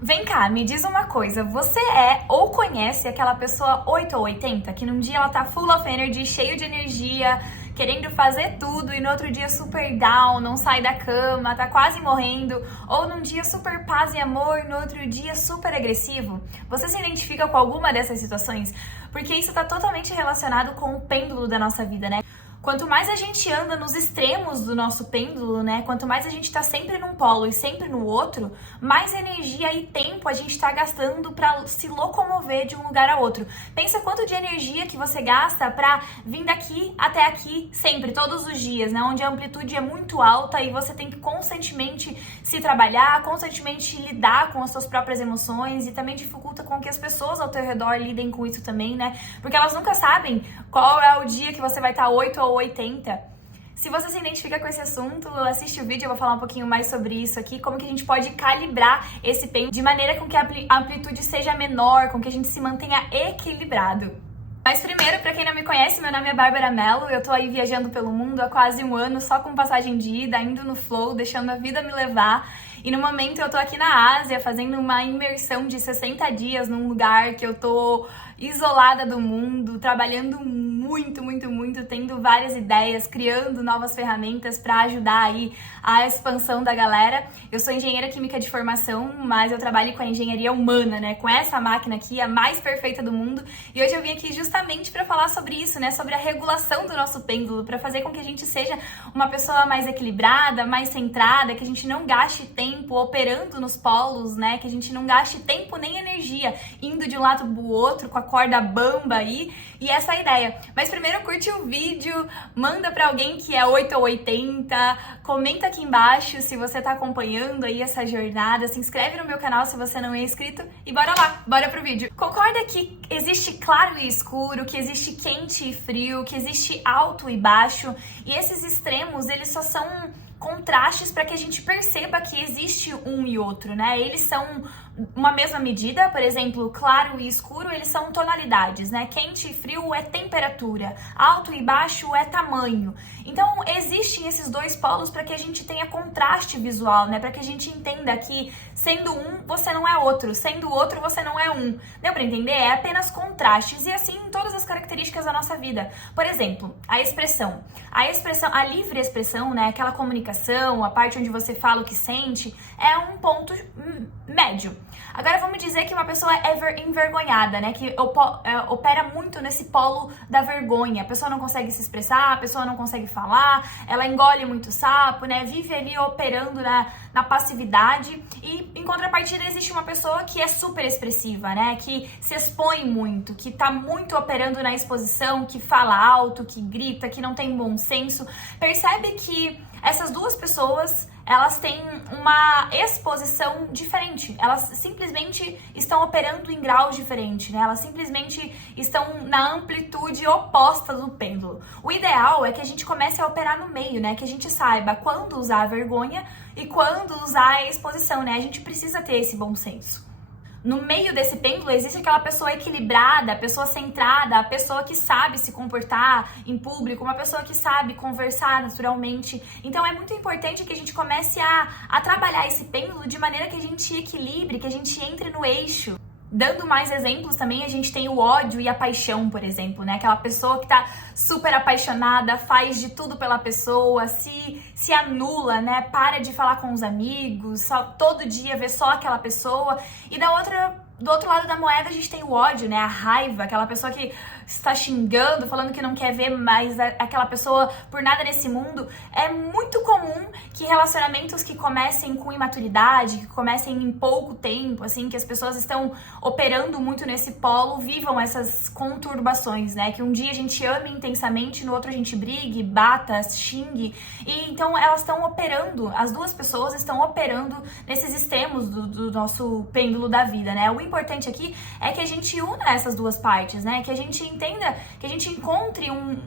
Vem cá, me diz uma coisa, você é ou conhece aquela pessoa 8 ou 80, que num dia ela tá full of energy, cheio de energia, querendo fazer tudo e no outro dia super down, não sai da cama, tá quase morrendo, ou num dia super paz e amor, no outro dia super agressivo? Você se identifica com alguma dessas situações? Porque isso tá totalmente relacionado com o pêndulo da nossa vida, né? Quanto mais a gente anda nos extremos do nosso pêndulo, né? Quanto mais a gente tá sempre num polo e sempre no outro, mais energia e tempo a gente tá gastando para se locomover de um lugar a outro. Pensa quanto de energia que você gasta para vir daqui até aqui sempre, todos os dias, né? Onde a amplitude é muito alta e você tem que constantemente se trabalhar, constantemente lidar com as suas próprias emoções e também dificulta com que as pessoas ao teu redor lidem com isso também, né? Porque elas nunca sabem qual é o dia que você vai estar 8 ou 80. Se você se identifica com esse assunto, assiste o vídeo, eu vou falar um pouquinho mais sobre isso aqui, como que a gente pode calibrar esse pêndulo de maneira com que a amplitude seja menor, com que a gente se mantenha equilibrado. Mas primeiro, pra quem não me conhece, meu nome é Bárbara Mello, eu tô aí viajando pelo mundo há quase um ano, só com passagem de ida, indo no flow, deixando a vida me levar. E no momento eu tô aqui na Ásia, fazendo uma imersão de 60 dias num lugar que eu tô isolada do mundo, trabalhando muito, tendo várias ideias, criando novas ferramentas para ajudar aí a expansão da galera. Eu sou engenheira química de formação, mas eu trabalho com a engenharia humana, né? Com essa máquina aqui, a mais perfeita do mundo. E hoje eu vim aqui justamente para falar sobre isso, né? Sobre a regulação do nosso pêndulo, para fazer com que a gente seja uma pessoa mais equilibrada, mais centrada, que a gente não gaste tempo operando nos polos, né? Que a gente não gaste tempo nem energia indo de um lado pro outro com a corda bamba aí. E essa é a ideia. Mas primeiro curte o vídeo, manda pra alguém que é 8 ou 80, comenta aqui embaixo se você tá acompanhando aí essa jornada, se inscreve no meu canal se você não é inscrito e bora lá, bora pro vídeo. Concorda que existe claro e escuro, que existe quente e frio, que existe alto e baixo, e esses extremos, eles só são contrastes para que a gente perceba que existe um e outro, né? Eles são uma mesma medida, por exemplo, claro e escuro, eles são tonalidades, né? Quente e frio é temperatura, alto e baixo é tamanho. Então, existem esses dois polos para que a gente tenha contraste visual, né? Para que a gente entenda que sendo um, você não é outro, sendo outro, você não é um. Deu para entender? É apenas contrastes e assim em todas as características da nossa vida. Por exemplo, a expressão, a livre expressão, né? Aquela comunicação, a parte onde você fala o que sente, é um ponto médio. Agora vamos dizer que uma pessoa é envergonhada, né? Que opera muito nesse polo da vergonha. A pessoa não consegue se expressar, a pessoa não consegue falar, ela engole muito sapo, né? Vive ali operando na passividade. E em contrapartida existe uma pessoa que é super expressiva, né? Que se expõe muito, que tá muito operando na exposição, que fala alto, que grita, que não tem bom senso. Percebe que essas duas pessoas, elas têm uma exposição diferente. Elas simplesmente estão operando em graus diferentes, né? Elas simplesmente estão na amplitude oposta do pêndulo. O ideal é que a gente comece a operar no meio, né? Que a gente saiba quando usar a vergonha e quando usar a exposição, né? A gente precisa ter esse bom senso. No meio desse pêndulo existe aquela pessoa equilibrada, a pessoa centrada, a pessoa que sabe se comportar em público, uma pessoa que sabe conversar naturalmente. Então é muito importante que a gente comece a trabalhar esse pêndulo de maneira que a gente equilibre, que a gente entre no eixo. Dando mais exemplos também, a gente tem o ódio e a paixão, por exemplo, né? Aquela pessoa que tá super apaixonada, faz de tudo pela pessoa, se anula, né? Para de falar com os amigos, só todo dia vê só aquela pessoa. E do outro lado da moeda a gente tem o ódio, né? A raiva, aquela pessoa que está xingando, falando que não quer ver mais aquela pessoa por nada nesse mundo. É muito comum que relacionamentos que comecem com imaturidade, que comecem em pouco tempo, assim, que as pessoas estão operando muito nesse polo, vivam essas conturbações, né? Que um dia a gente ame intensamente, no outro a gente brigue, bata, xingue. E então elas estão operando, as duas pessoas estão operando nesses extremos do nosso pêndulo da vida, né? O importante aqui é que a gente una essas duas partes, né? Que a gente entenda, que a gente encontre um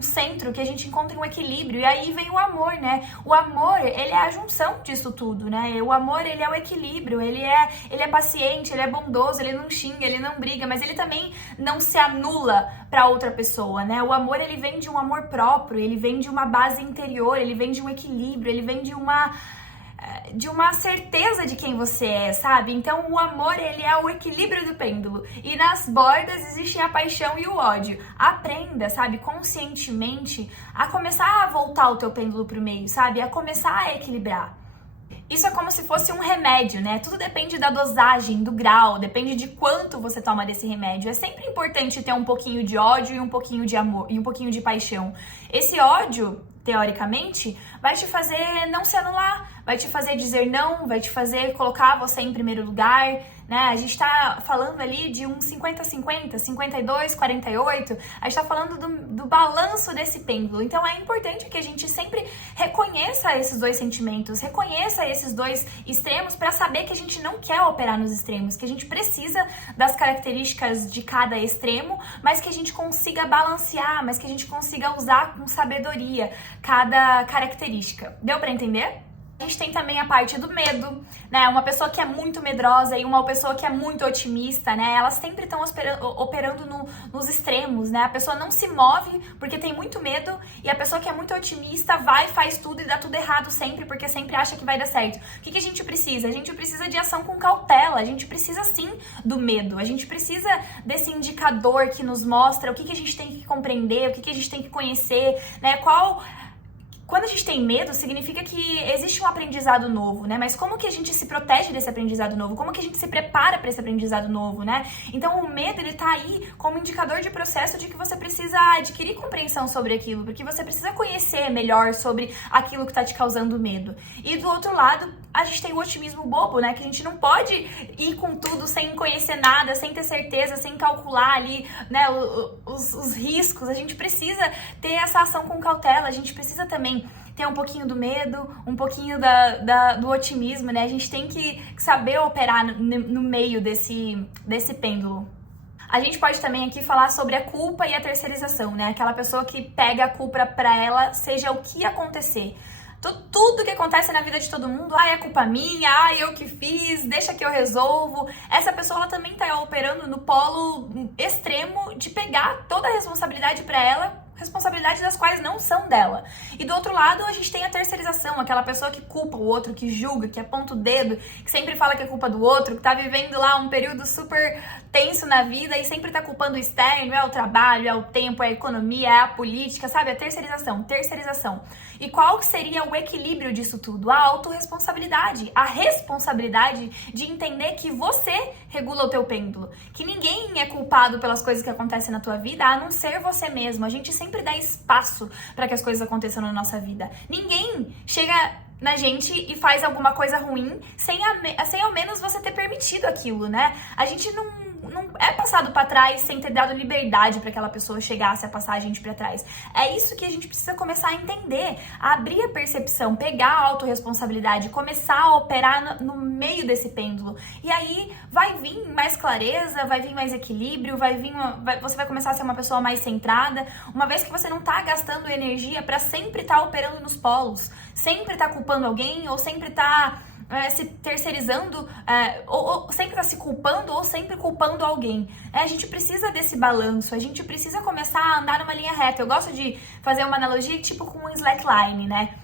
centro, que a gente encontre um equilíbrio. E aí vem o amor, né? O amor, ele é a junção disso tudo, né? O amor, ele é o equilíbrio, ele é paciente, ele é bondoso, ele não xinga, ele não briga, mas ele também não se anula para outra pessoa, né? O amor, ele vem de um amor próprio, ele vem de uma base interior, ele vem de um equilíbrio, ele vem de uma de uma certeza de quem você é, sabe? Então o amor, ele é o equilíbrio do pêndulo. E nas bordas existem a paixão e o ódio. Aprenda, sabe, conscientemente a começar a voltar o teu pêndulo pro meio, sabe? A começar a equilibrar. Isso é como se fosse um remédio, né? Tudo depende da dosagem, do grau, depende de quanto você toma desse remédio. É sempre importante ter um pouquinho de ódio e um pouquinho de amor, e um pouquinho de paixão. Esse ódio, teoricamente, vai te fazer não se anular, vai te fazer dizer não, vai te fazer colocar você em primeiro lugar, né? A gente tá falando ali de um 50-50, 52-48, a gente tá falando do balanço desse pêndulo. Então é importante que a gente sempre reconheça esses dois sentimentos, reconheça esses dois extremos para saber que a gente não quer operar nos extremos, que a gente precisa das características de cada extremo, mas que a gente consiga balancear, mas que a gente consiga usar com sabedoria cada característica. Deu para entender? A gente tem também a parte do medo, né? Uma pessoa que é muito medrosa e uma pessoa que é muito otimista, né? Elas sempre estão operando nos extremos, né? A pessoa não se move porque tem muito medo e a pessoa que é muito otimista vai, faz tudo e dá tudo errado sempre porque sempre acha que vai dar certo. O que a gente precisa? A gente precisa de ação com cautela, a gente precisa sim do medo, a gente precisa desse indicador que nos mostra o que a gente tem que compreender, o que a gente tem que conhecer, né? Quando a gente tem medo, significa que existe um aprendizado novo, né? Mas como que a gente se protege desse aprendizado novo? Como que a gente se prepara para esse aprendizado novo, né? Então, o medo, ele tá aí como indicador de processo de que você precisa adquirir compreensão sobre aquilo, porque você precisa conhecer melhor sobre aquilo que tá te causando medo. E do outro lado, a gente tem o otimismo bobo, né? Que a gente não pode ir com tudo sem conhecer nada, sem ter certeza, sem calcular ali, né, os riscos. A gente precisa ter essa ação com cautela, a gente precisa também ter um pouquinho do medo, um pouquinho do otimismo, né? A gente tem que saber operar no meio desse pêndulo. A gente pode também aqui falar sobre a culpa e a terceirização, né? Aquela pessoa que pega a culpa pra ela, seja o que acontecer. Tudo que acontece na vida de todo mundo, é culpa minha, eu que fiz, deixa que eu resolvo. Essa pessoa, ela também tá operando no polo extremo de pegar toda a responsabilidade pra ela, responsabilidades das quais não são dela. E do outro lado, a gente tem a terceirização, aquela pessoa que culpa o outro, que julga, que aponta o dedo, que sempre fala que é culpa do outro, que tá vivendo lá um período super tenso na vida e sempre tá culpando o externo, é o trabalho, é o tempo, é a economia, é a política, sabe? A terceirização. E qual que seria o equilíbrio disso tudo? A autorresponsabilidade, a responsabilidade de entender que você regula o teu pêndulo, que ninguém é culpado pelas coisas que acontecem na tua vida, a não ser você mesmo. A gente sempre dá espaço para que as coisas aconteçam na nossa vida. Ninguém chega na gente e faz alguma coisa ruim sem ao menos você ter permitido aquilo, né? A gente não é passado para trás sem ter dado liberdade para aquela pessoa chegasse a passar a gente para trás. É isso que a gente precisa começar a entender, a abrir a percepção, pegar a autorresponsabilidade, começar a operar no meio desse pêndulo. E aí vai vir mais clareza, vai vir mais equilíbrio, você vai começar a ser uma pessoa mais centrada, uma vez que você não tá gastando energia para sempre estar operando nos polos, sempre tá culpando alguém ou sempre tá se terceirizando, ou sempre tá se culpando ou sempre culpando alguém. A gente precisa desse balanço, a gente precisa começar a andar numa linha reta. Eu gosto de fazer uma analogia tipo com um slackline, né?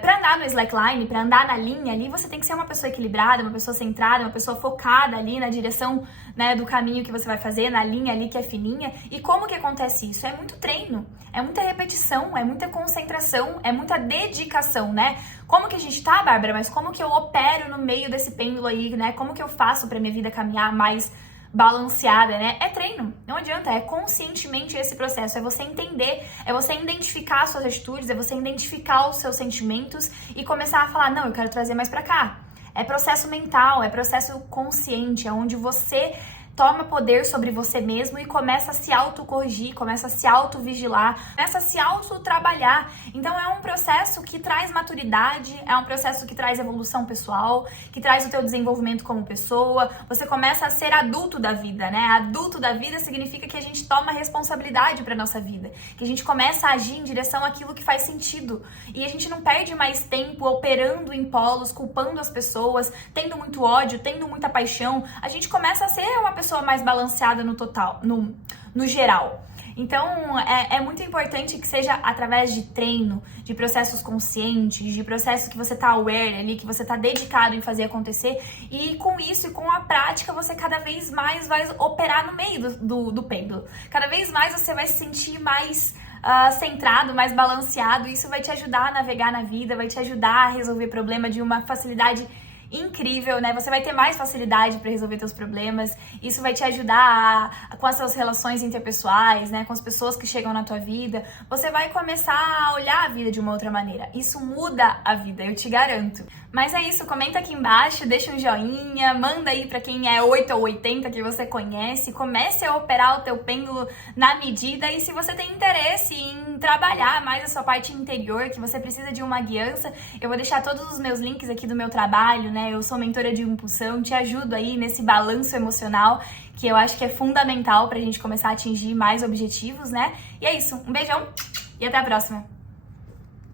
Para andar no slackline, para andar na linha ali, você tem que ser uma pessoa equilibrada, uma pessoa centrada, uma pessoa focada ali na direção, né, do caminho que você vai fazer, na linha ali que é fininha. E como que acontece isso? É muito treino, é muita repetição, é muita concentração, é muita dedicação, né? Como que a gente tá, Bárbara? Mas como que eu opero no meio desse pêndulo aí, né? Como que eu faço pra minha vida caminhar mais balanceada, né? É treino, não adianta, é conscientemente esse processo, é você entender, é você identificar as suas atitudes, é você identificar os seus sentimentos e começar a falar, não, eu quero trazer mais pra cá. É processo mental, é processo consciente, é onde você toma poder sobre você mesmo e começa a se autocorrigir, começa a se autovigilar, começa a se autotrabalhar. Então é um processo que traz maturidade, é um processo que traz evolução pessoal, que traz o teu desenvolvimento como pessoa. Você começa a ser adulto da vida, né? Adulto da vida significa que a gente toma responsabilidade para nossa vida, que a gente começa a agir em direção àquilo que faz sentido. E a gente não perde mais tempo operando em polos, culpando as pessoas, tendo muito ódio, tendo muita paixão. A gente começa a ser uma pessoa mais balanceada no total, no geral. Então, é muito importante que seja através de treino, de processos conscientes, de processos que você tá aware ali, que você tá dedicado em fazer acontecer. E com isso e com a prática, você cada vez mais vai operar no meio do pêndulo. Cada vez mais você vai se sentir mais centrado, mais balanceado. Isso vai te ajudar a navegar na vida, vai te ajudar a resolver problema de uma facilidade incrível, né? Você vai ter mais facilidade para resolver seus problemas. Isso vai te ajudar com as suas relações interpessoais, né? Com as pessoas que chegam na tua vida. Você vai começar a olhar a vida de uma outra maneira. Isso muda a vida, eu te garanto. Mas é isso, comenta aqui embaixo, deixa um joinha, manda aí para quem é 8 ou 80 que você conhece, comece a operar o teu pêndulo na medida. E se você tem interesse em trabalhar mais a sua parte interior, que você precisa de uma guiança, eu vou deixar todos os meus links aqui do meu trabalho, né? Eu sou mentora de impulsão, te ajudo aí nesse balanço emocional, que eu acho que é fundamental pra gente começar a atingir mais objetivos, né? E é isso, um beijão e até a próxima!